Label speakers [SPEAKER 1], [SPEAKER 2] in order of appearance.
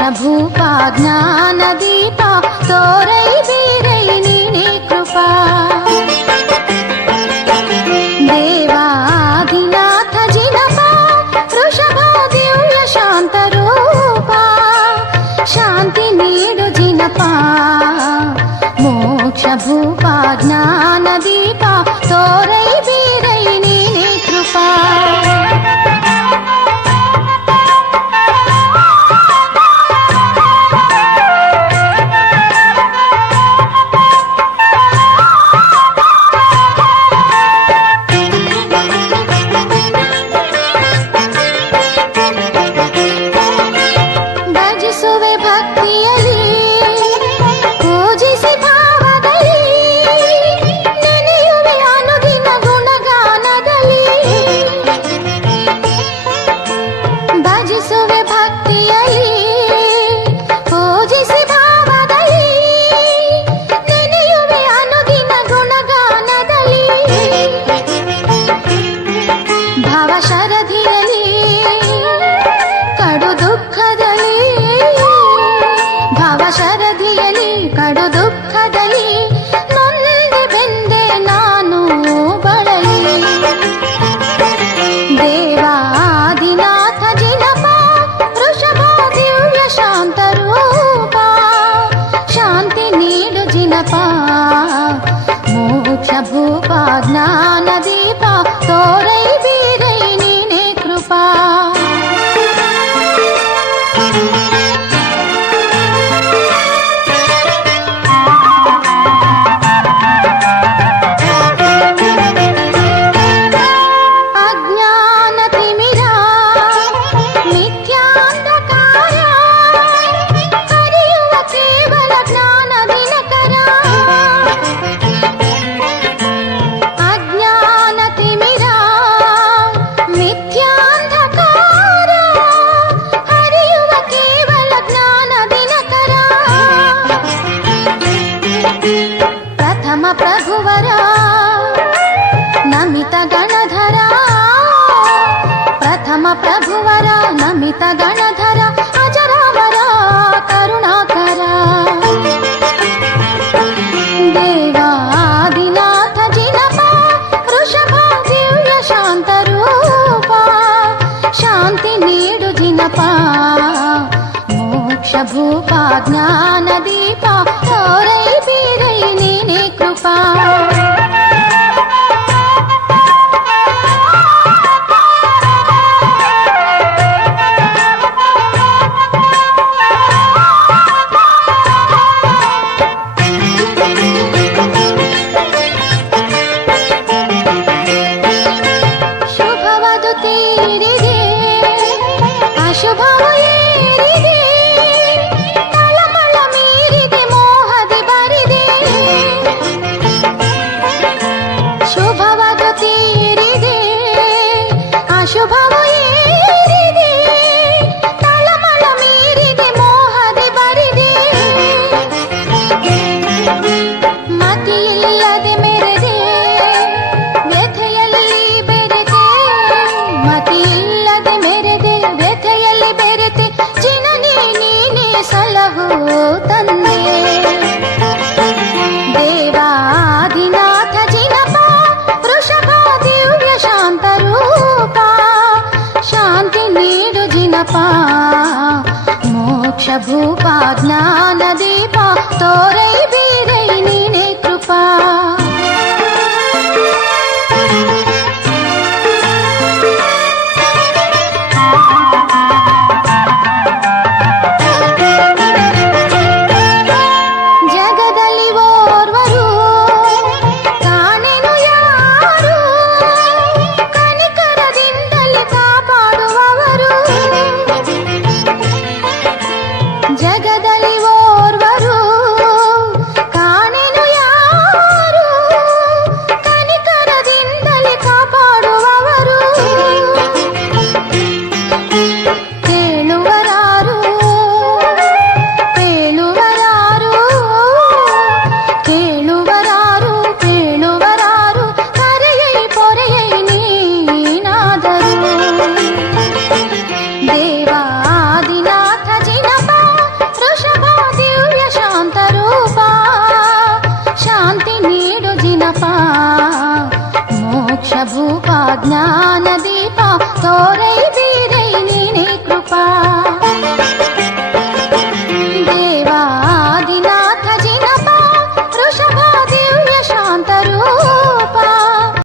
[SPEAKER 1] కృష్ణభూపా జ్ఞానదీప తోరై వీరై నీనే కృపా దేవాదినాథ జినపా వృషభ దివ్య శాంత రూపా శాంతి నీడు జినపా మోక్ష భూపా प्रभु पादना దక్షభూపా జ్ఞానదీప ఓరై బీరై నేనే కృపా మండపా మోక్ష భూపా జ్ఞానదీపా తోరై